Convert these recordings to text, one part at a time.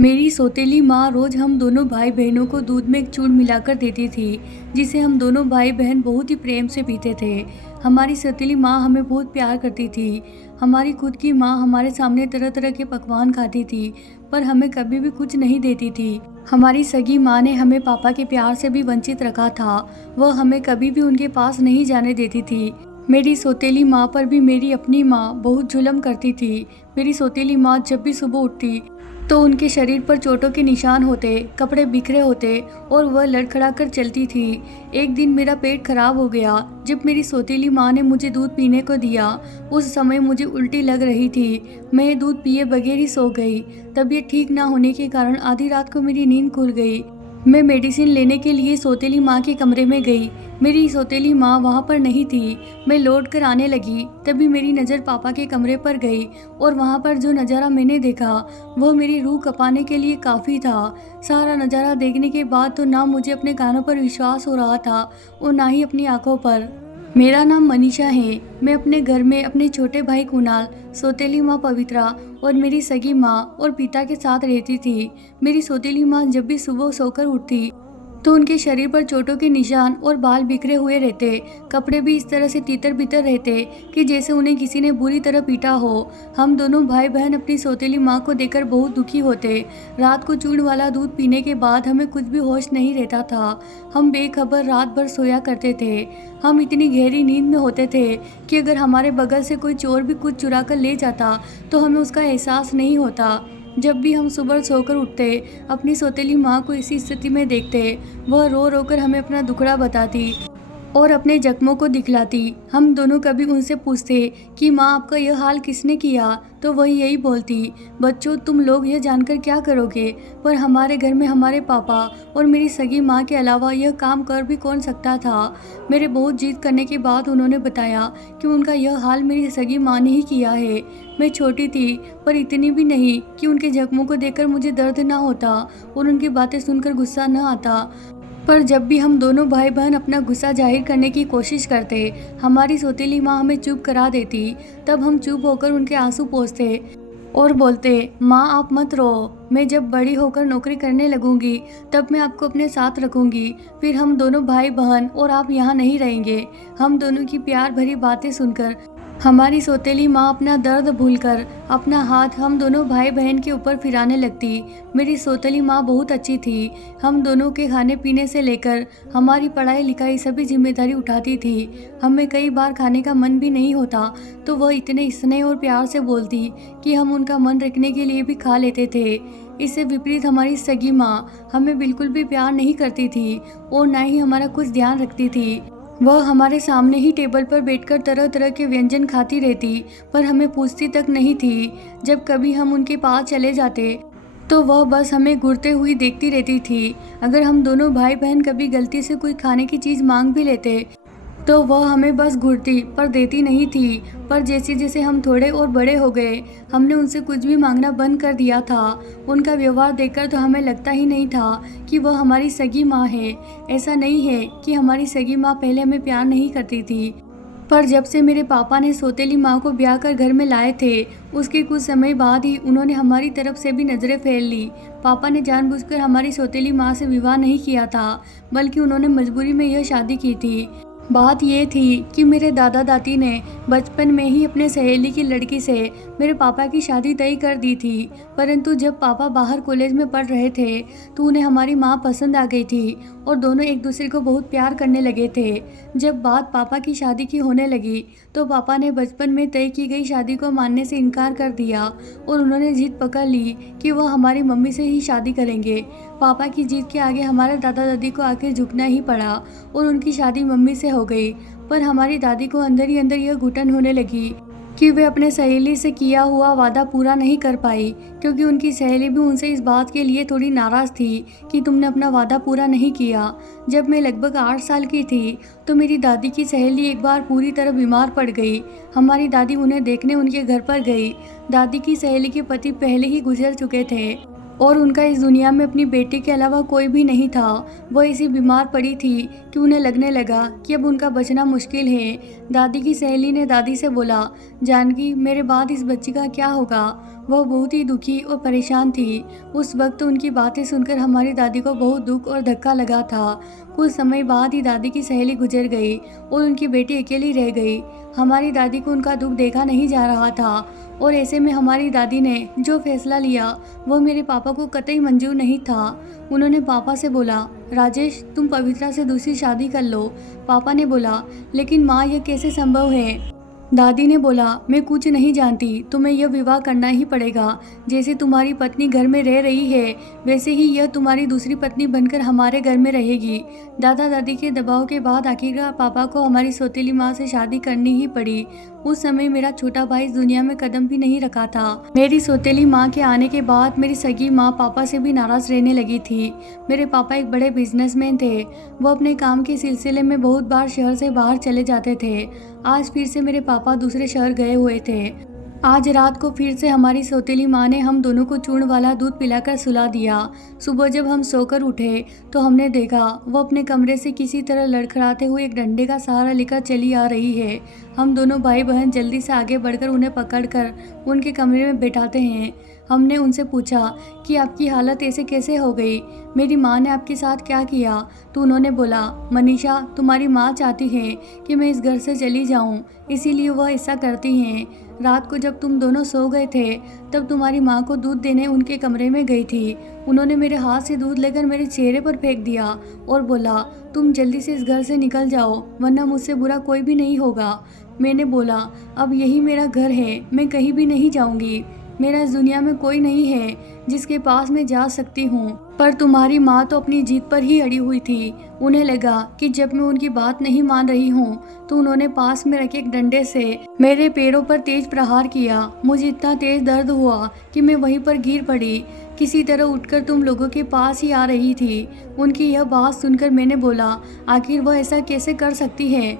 मेरी सौतेली माँ रोज़ हम दोनों भाई बहनों को दूध में चूर्ण मिलाकर देती थी, जिसे हम दोनों भाई बहन बहुत ही प्रेम से पीते थे। हमारी सौतेली माँ हमें बहुत प्यार करती थी। हमारी खुद की माँ हमारे सामने तरह तरह के पकवान खाती थी, पर हमें कभी भी कुछ नहीं देती थी। हमारी सगी माँ ने हमें पापा के प्यार से भी वंचित रखा था। वह हमें कभी भी उनके पास नहीं जाने देती थी। मेरी सौतेली माँ पर भी मेरी अपनी माँ बहुत जुल्म करती थी। मेरी सौतेली माँ जब भी सुबह उठती तो उनके शरीर पर चोटों के निशान होते, कपड़े बिखरे होते और वह लड़खड़ा कर चलती थी। एक दिन मेरा पेट खराब हो गया जब मेरी सौतेली माँ ने मुझे दूध पीने को दिया। उस समय मुझे उल्टी लग रही थी। मैं दूध पिए बगैर ही सो गई। तबीयत ठीक ना होने के कारण आधी रात को मेरी नींद खुल गई। मैं मेडिसिन लेने के लिए सौतेली माँ के कमरे में गई। मेरी सौतेली माँ वहाँ पर नहीं थी। मैं लौट कर आने लगी, तभी मेरी नज़र पापा के कमरे पर गई और वहाँ पर जो नज़ारा मैंने देखा वह मेरी रूह कँपाने के लिए काफ़ी था। सारा नज़ारा देखने के बाद तो ना मुझे अपने कानों पर विश्वास हो रहा था और ना ही अपनी आंखों पर। मेरा नाम मनीषा है। मैं अपने घर में अपने छोटे भाई कुणाल, सौतेली माँ पवित्रा और मेरी सगी माँ और पिता के साथ रहती थी। मेरी सौतेली माँ जब भी सुबह सोकर उठती तो उनके शरीर पर चोटों के निशान और बाल बिखरे हुए रहते। कपड़े भी इस तरह से तीतर बितर रहते कि जैसे उन्हें किसी ने बुरी तरह पीटा हो। हम दोनों भाई बहन अपनी सौतेली माँ को देखकर बहुत दुखी होते। रात को चूर्ण वाला दूध पीने के बाद हमें कुछ भी होश नहीं रहता था। हम बेखबर रात भर सोया करते थे। हम इतनी गहरी नींद में होते थे कि अगर हमारे बगल से कोई चोर भी कुछ चुरा कर ले जाता तो हमें उसका एहसास नहीं होता। जब भी हम सुबह सोकर उठते, अपनी सौतेली माँ को इसी स्थिति में देखते, वह रो रो कर हमें अपना दुखड़ा बताती और अपने जख्मों को दिखलाती। हम दोनों कभी उनसे पूछते कि माँ आपका यह हाल किसने किया, तो वह यही बोलती, बच्चों तुम लोग यह जानकर क्या करोगे, पर हमारे घर में हमारे पापा और मेरी सगी माँ के अलावा यह काम कर भी कौन सकता था। मेरे बहुत जिद करने के बाद उन्होंने बताया कि उनका यह हाल मेरी सगी माँ ने ही किया है। मैं छोटी थी, पर इतनी भी नहीं कि उनके जख्मों को देखकर मुझे दर्द ना होता और उनकी बातें सुनकर गुस्सा न आता। पर जब भी हम दोनों भाई बहन अपना गुस्सा जाहिर करने की कोशिश करते, हमारी सौतेली माँ हमें चुप करा देती। तब हम चुप होकर उनके आंसू पोंछते और बोलते, माँ आप मत रो, मैं जब बड़ी होकर नौकरी करने लगूंगी तब मैं आपको अपने साथ रखूंगी। फिर हम दोनों भाई बहन और आप यहाँ नहीं रहेंगे। हम दोनों की प्यार भरी बातें सुनकर हमारी सौतेली माँ अपना दर्द भूलकर अपना हाथ हम दोनों भाई बहन के ऊपर फिराने लगती। मेरी सौतेली माँ बहुत अच्छी थी। हम दोनों के खाने पीने से लेकर हमारी पढ़ाई लिखाई सभी जिम्मेदारी उठाती थी। हमें कई बार खाने का मन भी नहीं होता तो वह इतने स्नेह और प्यार से बोलती कि हम उनका मन रखने के लिए भी खा लेते थे। इससे विपरीत हमारी सगी माँ हमें बिल्कुल भी प्यार नहीं करती थी और ना ही हमारा कुछ ध्यान रखती थी। वह हमारे सामने ही टेबल पर बैठकर तरह तरह के व्यंजन खाती रहती, पर हमें पूछती तक नहीं थी। जब कभी हम उनके पास चले जाते तो वह बस हमें घूरते हुई देखती रहती थी। अगर हम दोनों भाई बहन कभी गलती से कोई खाने की चीज़ मांग भी लेते तो वह हमें बस घूरती पर देती नहीं थी। पर जैसे जैसे हम थोड़े और बड़े हो गए, हमने उनसे कुछ भी मांगना बंद कर दिया था। उनका व्यवहार देखकर तो हमें लगता ही नहीं था कि वह हमारी सगी माँ है। ऐसा नहीं है कि हमारी सगी माँ पहले हमें प्यार नहीं करती थी, पर जब से मेरे पापा ने सौतेली माँ को ब्याह कर घर में लाए थे, उसके कुछ समय बाद ही उन्होंने हमारी तरफ से भी नज़रें फेर ली। पापा ने जानबूझकर हमारी सौतेली माँ से विवाह नहीं किया था, बल्कि उन्होंने मजबूरी में यह शादी की थी। बात यह थी कि मेरे दादा दादी ने बचपन में ही अपने सहेली की लड़की से मेरे पापा की शादी तय कर दी थी, परंतु जब पापा बाहर कॉलेज में पढ़ रहे थे तो उन्हें हमारी माँ पसंद आ गई थी और दोनों एक दूसरे को बहुत प्यार करने लगे थे। जब बात पापा की शादी की होने लगी तो पापा ने बचपन में तय की गई शादी को मानने से इनकार कर दिया और उन्होंने जिद पकड़ ली कि वह हमारी मम्मी से ही शादी करेंगे। पापा की जिद के आगे हमारे दादा दादी को आखिर झुकना ही पड़ा और उनकी शादी मम्मी से हो गई। पर हमारी दादी को अंदर ही अंदर यह घुटन होने लगी कि वे अपने सहेली से किया हुआ वादा पूरा नहीं कर पाई, क्योंकि उनकी सहेली भी उनसे इस बात के लिए थोड़ी नाराज़ थी कि तुमने अपना वादा पूरा नहीं किया। जब मैं लगभग 8 साल की थी तो मेरी दादी की सहेली एक बार पूरी तरह बीमार पड़ गई। हमारी दादी उन्हें देखने उनके घर पर गई। दादी की सहेली के पति पहले ही गुजर चुके थे और उनका इस दुनिया में अपनी बेटी के अलावा कोई भी नहीं था। वह इसी बीमार पड़ी थी कि उन्हें लगने लगा कि अब उनका बचना मुश्किल है। दादी की सहेली ने दादी से बोला, जानकी मेरे बाद इस बच्ची का क्या होगा। वह बहुत ही दुखी और परेशान थी। उस वक्त उनकी बातें सुनकर हमारी दादी को बहुत दुख और धक्का लगा था। कुछ समय बाद ही दादी की सहेली गुजर गई और उनकी बेटी अकेली रह गई। हमारी दादी को उनका दुख देखा नहीं जा रहा था और ऐसे में हमारी दादी ने जो फैसला लिया वह मेरे पापा को कतई मंजूर नहीं था। उन्होंने पापा से बोला, राजेश तुम पवित्रा से दूसरी शादी कर लो। पापा ने बोला, लेकिन माँ यह कैसे संभव है। दादी ने बोला, मैं कुछ नहीं जानती, तुम्हें यह विवाह करना ही पड़ेगा। जैसे तुम्हारी पत्नी घर में रह रही है वैसे ही यह तुम्हारी दूसरी पत्नी बनकर हमारे घर में रहेगी। दादा दादी के दबाव के बाद आखिरकार पापा को हमारी सौतेली माँ से शादी करनी ही पड़ी। उस समय मेरा छोटा भाई इस दुनिया में कदम भी नहीं रखा था। मेरी सौतेली माँ के आने के बाद मेरी सगी माँ पापा से भी नाराज रहने लगी थी। मेरे पापा एक बड़े बिजनेसमैन थे। वो अपने काम के सिलसिले में बहुत बार शहर से बाहर चले जाते थे। आज फिर से मेरे पापा दूसरे शहर गए हुए थे। आज रात को फिर से हमारी सौतेली माँ ने हम दोनों को चूर्ण वाला दूध पिलाकर सुला दिया। सुबह जब हम सोकर उठे तो हमने देखा वो अपने कमरे से किसी तरह लड़खड़ाते हुए एक डंडे का सहारा लेकर चली आ रही है। हम दोनों भाई बहन जल्दी से आगे बढ़कर उन्हें पकड़कर उनके कमरे में बैठाते हैं। हमने उनसे पूछा कि आपकी हालत ऐसे कैसे हो गई, मेरी माँ ने आपके साथ क्या किया। तो उन्होंने बोला, मनीषा तुम्हारी माँ चाहती है कि मैं इस घर से चली जाऊँ, इसीलिए वह ऐसा करती हैं। रात को जब तुम दोनों सो गए थे तब तुम्हारी माँ को दूध देने उनके कमरे में गई थी। उन्होंने मेरे हाथ से दूध लेकर मेरे चेहरे पर फेंक दिया और बोला, तुम जल्दी से इस घर से निकल जाओ वरना मुझसे बुरा कोई भी नहीं होगा। मैंने बोला, अब यही मेरा घर है, मैं कहीं भी नहीं जाऊंगी। मेरा इस दुनिया में कोई नहीं है जिसके पास मैं जा सकती हूँ। पर तुम्हारी माँ तो अपनी जीत पर ही अड़ी हुई थी। उन्हें लगा कि जब मैं उनकी बात नहीं मान रही हूँ तो उन्होंने पास में रखे एक डंडे से मेरे पैरों पर तेज प्रहार किया। मुझे इतना तेज दर्द हुआ कि मैं वहीं पर गिर पड़ी। किसी तरह उठकर तुम लोगों के पास ही आ रही थी। उनकी यह बात सुनकर मैंने बोला, आखिर वह ऐसा कैसे कर सकती है,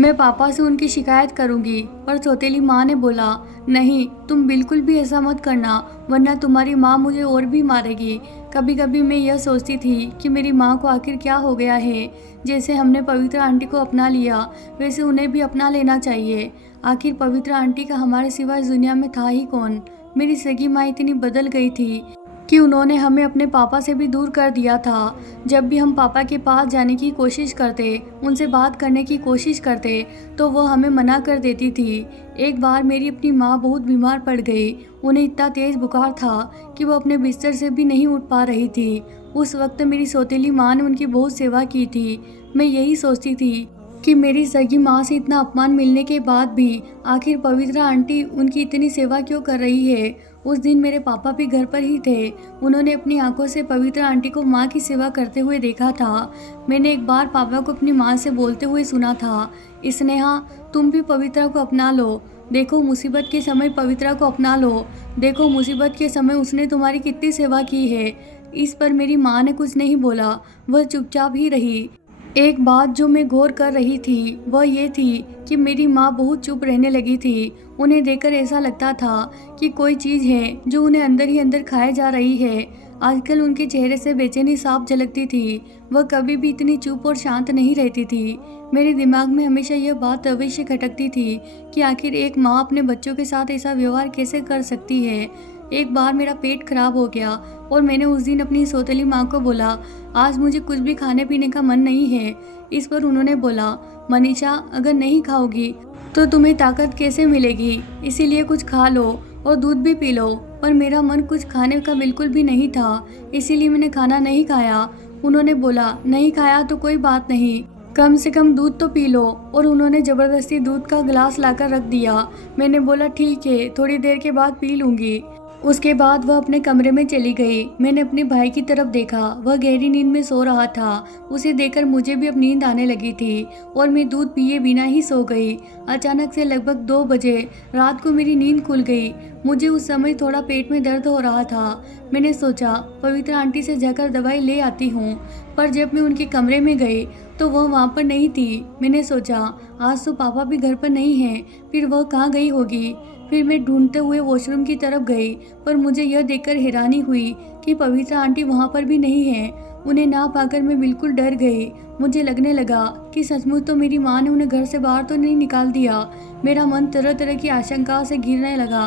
मैं पापा से उनकी शिकायत करूंगी। पर सौतेली माँ ने बोला, नहीं तुम बिल्कुल भी ऐसा मत करना वरना तुम्हारी माँ मुझे और भी मारेगी। कभी कभी मैं यह सोचती थी कि मेरी माँ को आखिर क्या हो गया है। जैसे हमने पवित्रा आंटी को अपना लिया वैसे उन्हें भी अपना लेना चाहिए। आखिर पवित्रा आंटी का हमारे सिवा इस दुनिया में था ही कौन। मेरी सगी माँ इतनी बदल गई थी कि उन्होंने हमें अपने पापा से भी दूर कर दिया था। जब भी हम पापा के पास जाने की कोशिश करते, उनसे बात करने की कोशिश करते तो वह हमें मना कर देती थी। एक बार मेरी अपनी माँ बहुत बीमार पड़ गई। उन्हें इतना तेज बुखार था कि वो अपने बिस्तर से भी नहीं उठ पा रही थी। उस वक्त मेरी सौतेली माँ ने उनकी बहुत सेवा की थी। मैं यही सोचती थी कि मेरी सगी माँ से इतना अपमान मिलने के बाद भी आखिर पवित्रा आंटी उनकी इतनी सेवा क्यों कर रही है। उस दिन मेरे पापा भी घर पर ही थे। उन्होंने अपनी आंखों से पवित्रा आंटी को माँ की सेवा करते हुए देखा था। मैंने एक बार पापा को अपनी माँ से बोलते हुए सुना था, स्नेहा तुम भी पवित्रा को अपना लो। देखो मुसीबत के समय पवित्रा को अपना लो। देखो मुसीबत के समय उसने तुम्हारी कितनी सेवा की है। इस पर मेरी माँ ने कुछ नहीं बोला, वह चुपचाप ही रही। एक बात जो मैं गौर कर रही थी वह ये थी कि मेरी माँ बहुत चुप रहने लगी थी। उन्हें देखकर ऐसा लगता था कि कोई चीज़ है जो उन्हें अंदर ही अंदर खाए जा रही है। आजकल उनके चेहरे से बेचैनी साफ झलकती थी। वह कभी भी इतनी चुप और शांत नहीं रहती थी। मेरे दिमाग में हमेशा यह बात अवश्य खटकती थी कि आखिर एक माँ अपने बच्चों के साथ ऐसा व्यवहार कैसे कर सकती है। एक बार मेरा पेट खराब हो गया और मैंने उस दिन अपनी सौतेली माँ को बोला, आज मुझे कुछ भी खाने पीने का मन नहीं है। इस पर उन्होंने बोला, मनीषा अगर नहीं खाओगी तो तुम्हें ताकत कैसे मिलेगी, इसीलिए कुछ खा लो और दूध भी पी लो। पर मेरा मन कुछ खाने का बिल्कुल भी नहीं था, इसीलिए मैंने खाना नहीं खाया। उन्होंने बोला, नहीं खाया तो कोई बात नहीं, कम से कम दूध तो पी लो। और उन्होंने ज़बरदस्ती दूध का गिलास लाकर रख दिया। मैंने बोला, ठीक है थोड़ी देर के बाद पी लूँगी। उसके बाद वह अपने कमरे में चली गई। मैंने अपने भाई की तरफ देखा, वह गहरी नींद में सो रहा था। उसे देखकर मुझे भी अब नींद आने लगी थी और मैं दूध पिए बिना ही सो गई। अचानक से लगभग 2 बजे रात को मेरी नींद खुल गई। मुझे उस समय थोड़ा पेट में दर्द हो रहा था। मैंने सोचा पवित्रा आंटी से जाकर दवाई ले आती हूँ। पर जब मैं उनके कमरे में गई तो वह वहाँ पर नहीं थी। मैंने सोचा आज तो पापा भी घर पर नहीं हैं, फिर वह कहाँ गई होगी। फिर मैं ढूंढते हुए वॉशरूम की तरफ गई, पर मुझे यह देखकर हैरानी हुई कि पवित्रा आंटी वहाँ पर भी नहीं है। उन्हें ना पाकर मैं बिल्कुल डर गई। मुझे लगने लगा कि सचमुच तो मेरी माँ ने उन्हें घर से बाहर तो नहीं निकाल दिया। मेरा मन तरह तरह की आशंका से घिरने लगा।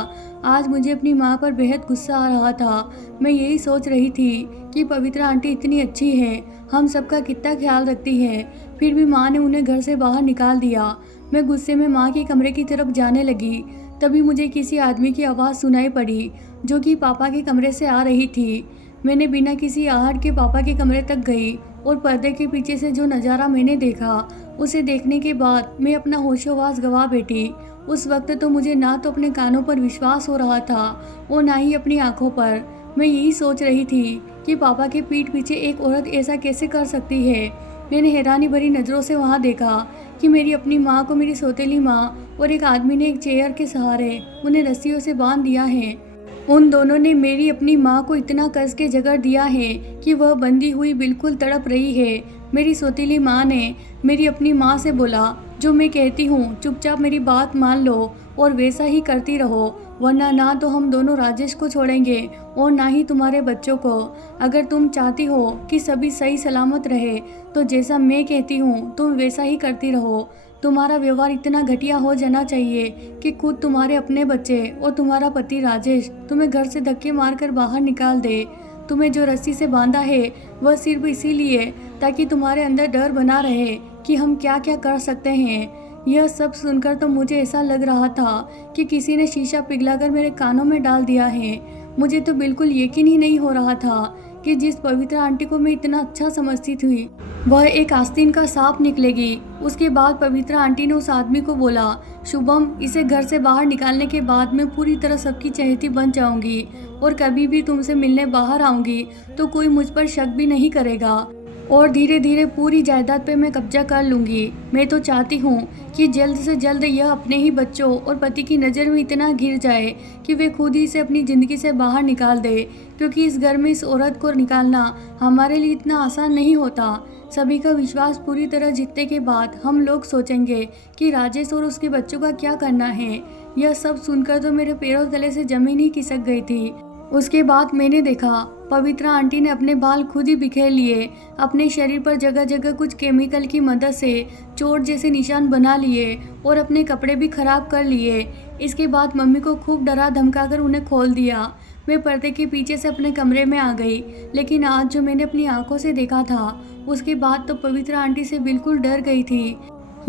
आज मुझे अपनी माँ पर बेहद गुस्सा आ रहा था। मैं यही सोच रही थी कि पवित्रा आंटी इतनी अच्छी है, हम सबका कितना ख्याल रखती है, फिर भी माँ ने उन्हें घर से बाहर निकाल दिया। मैं गुस्से में माँ के कमरे की तरफ जाने लगी। तभी मुझे किसी आदमी की आवाज़ सुनाई पड़ी जो कि पापा के कमरे से आ रही थी। मैंने बिना किसी आहट के पापा के कमरे तक गई और पर्दे के पीछे से जो नज़ारा मैंने देखा, उसे देखने के बाद मैं अपना होशोहवास गवा बैठी। उस वक्त तो मुझे ना तो अपने कानों पर विश्वास हो रहा था और ना ही अपनी आंखों पर। मैं यही सोच रही थी कि पापा के पीठ पीछे एक औरत ऐसा कैसे कर सकती है। मैंने हैरानी भरी नज़रों से वहाँ देखा कि मेरी अपनी माँ को मेरी सौतेली माँ और एक आदमी ने एक चेयर के सहारे उन्हें रस्सियों से बांध दिया है। उन दोनों ने मेरी अपनी माँ को इतना कस के जकड़ दिया है कि वह बंधी हुई बिल्कुल तड़प रही है। मेरी सौतेली माँ ने मेरी अपनी माँ से बोला, जो मैं कहती हूँ चुपचाप मेरी बात मान लो और वैसा ही करती रहो, वरना ना तो हम दोनों राजेश को छोड़ेंगे और ना ही तुम्हारे बच्चों को। अगर तुम चाहती हो कि सभी सही सलामत रहे तो जैसा मैं कहती हूँ तुम वैसा ही करती रहो। तुम्हारा व्यवहार इतना घटिया हो जाना चाहिए कि खुद तुम्हारे अपने बच्चे और तुम्हारा पति राजेश तुम्हें घर से धक्के मारकर बाहर निकाल दे। तुम्हें जो रस्सी से बांधा है वह सिर्फ इसीलिए ताकि तुम्हारे अंदर डर बना रहे कि हम क्या क्या कर सकते हैं। यह सब सुनकर तो मुझे ऐसा लग रहा था कि किसी ने शीशा पिघलाकर मेरे कानों में डाल दिया है। मुझे तो बिल्कुल यकीन ही नहीं हो रहा था कि जिस पवित्रा आंटी को मैं इतना अच्छा समझती थी वह एक आस्तीन का सांप निकलेगी। उसके बाद पवित्रा आंटी ने उस आदमी को बोला, शुभम, इसे घर से बाहर निकालने के बाद मैं पूरी तरह सबकी चहेती बन जाऊंगी और कभी भी तुमसे मिलने बाहर आऊंगी तो कोई मुझ पर शक भी नहीं करेगा और धीरे धीरे पूरी जायदाद पे मैं कब्जा कर लूंगी। मैं तो चाहती हूँ कि जल्द से जल्द यह अपने ही बच्चों और पति की नज़र में इतना घिर जाए कि वे खुद ही इसे अपनी ज़िंदगी से बाहर निकाल दे, क्योंकि इस घर में इस औरत को निकालना हमारे लिए इतना आसान नहीं होता। सभी का विश्वास पूरी तरह जीतने के बाद हम लोग सोचेंगे कि राजेश और उसके बच्चों का क्या करना है। यह सब सुनकर तो मेरे पैरों तले से जमीन ही खिसक गई थी। उसके बाद मैंने देखा पवित्रा आंटी ने अपने बाल खुद ही बिखेर लिए, अपने शरीर पर जगह जगह कुछ केमिकल की मदद से चोट जैसे निशान बना लिए और अपने कपड़े भी खराब कर लिए। इसके बाद मम्मी को खूब डरा धमकाकर उन्हें खोल दिया। मैं पर्दे के पीछे से अपने कमरे में आ गई, लेकिन आज जो मैंने अपनी आंखों से देखा था उसके बाद तो पवित्रा आंटी से बिल्कुल डर गई थी।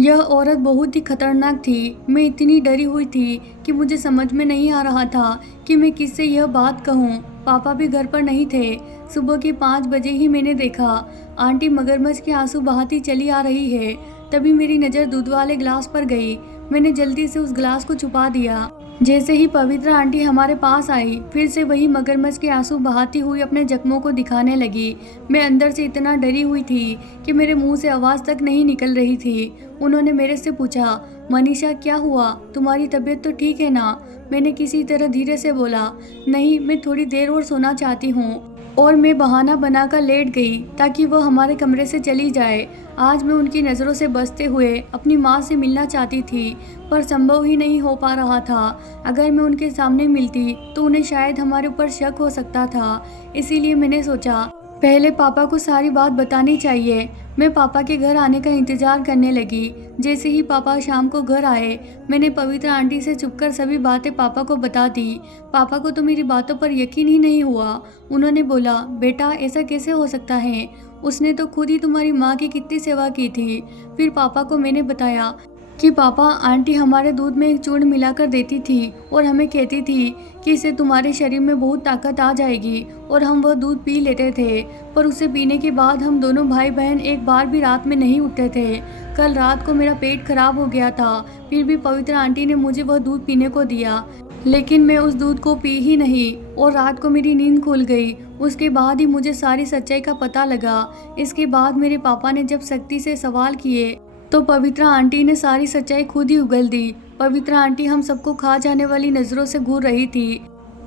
यह औरत बहुत ही खतरनाक थी। मैं इतनी डरी हुई थी कि मुझे समझ में नहीं आ रहा था कि मैं किससे यह बात कहूँ। पापा भी घर पर नहीं थे। सुबह के 5 बजे ही मैंने देखा आंटी मगरमच्छ के आंसू बहाती चली आ रही है। तभी मेरी नज़र दूध वाले गिलास पर गई। मैंने जल्दी से उस गिलास को छुपा दिया। जैसे ही पवित्रा आंटी हमारे पास आई, फिर से वही मगरमच्छ के आंसू बहाती हुई अपने जख्मों को दिखाने लगी। मैं अंदर से इतना डरी हुई थी कि मेरे मुंह से आवाज़ तक नहीं निकल रही थी। उन्होंने मेरे से पूछा, मनीषा क्या हुआ, तुम्हारी तबीयत तो ठीक है ना? मैंने किसी तरह धीरे से बोला, नहीं, मैं थोड़ी देर और सोना चाहती हूँ। और मैं बहाना बनाकर लेट गई ताकि वह हमारे कमरे से चली जाए। आज मैं उनकी नज़रों से बचते हुए अपनी माँ से मिलना चाहती थी, पर संभव ही नहीं हो पा रहा था। अगर मैं उनके सामने मिलती तो उन्हें शायद हमारे ऊपर शक हो सकता था। इसीलिए मैंने सोचा पहले पापा को सारी बात बतानी चाहिए। मैं पापा के घर आने का इंतज़ार करने लगी। जैसे ही पापा शाम को घर आए, मैंने पवित्रा आंटी से छुपकर सभी बातें पापा को बता दी। पापा को तो मेरी बातों पर यकीन ही नहीं हुआ। उन्होंने बोला, बेटा ऐसा कैसे हो सकता है, उसने तो खुद ही तुम्हारी माँ की कितनी सेवा की थी। फिर पापा को मैंने बताया कि पापा, आंटी हमारे दूध में एक चूर्ण मिलाकर देती थी और हमें कहती थी कि इससे तुम्हारे शरीर में बहुत ताकत आ जाएगी, और हम वह दूध पी लेते थे। पर उसे पीने के बाद हम दोनों भाई बहन एक बार भी रात में नहीं उठते थे। कल रात को मेरा पेट खराब हो गया था, फिर भी पवित्रा आंटी ने मुझे वह दूध पीने को दिया, लेकिन मैं उस दूध को पी ही नहीं और रात को मेरी नींद खुल गई। उसके बाद ही मुझे सारी सच्चाई का पता लगा। इसके बाद मेरे पापा ने जब सख्ती से सवाल किए तो पवित्रा आंटी ने सारी सच्चाई खुद ही उगल दी। पवित्रा आंटी हम सबको खा जाने वाली नज़रों से घूर रही थी।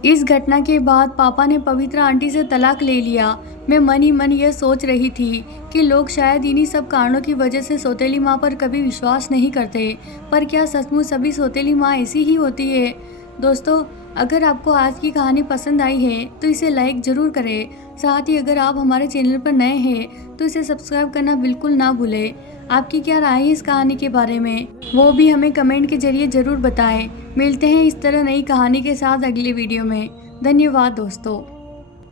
इस घटना के बाद पापा ने पवित्रा आंटी से तलाक ले लिया। मैं मन ही मन यह सोच रही थी कि लोग शायद इन्हीं सब कारणों की वजह से सौतेली माँ पर कभी विश्वास नहीं करते, पर क्या सचमुच सभी सौतेली माँ ऐसी ही होती है? दोस्तों, अगर आपको आज की कहानी पसंद आई है तो इसे लाइक ज़रूर करें। साथ ही अगर आप हमारे चैनल पर नए हैं तो इसे सब्सक्राइब करना बिल्कुल ना भूलें। आपकी क्या राय है इस कहानी के बारे में, वो भी हमें कमेंट के ज़रिए ज़रूर बताएं। मिलते हैं इस तरह नई कहानी के साथ अगली वीडियो में। धन्यवाद दोस्तों।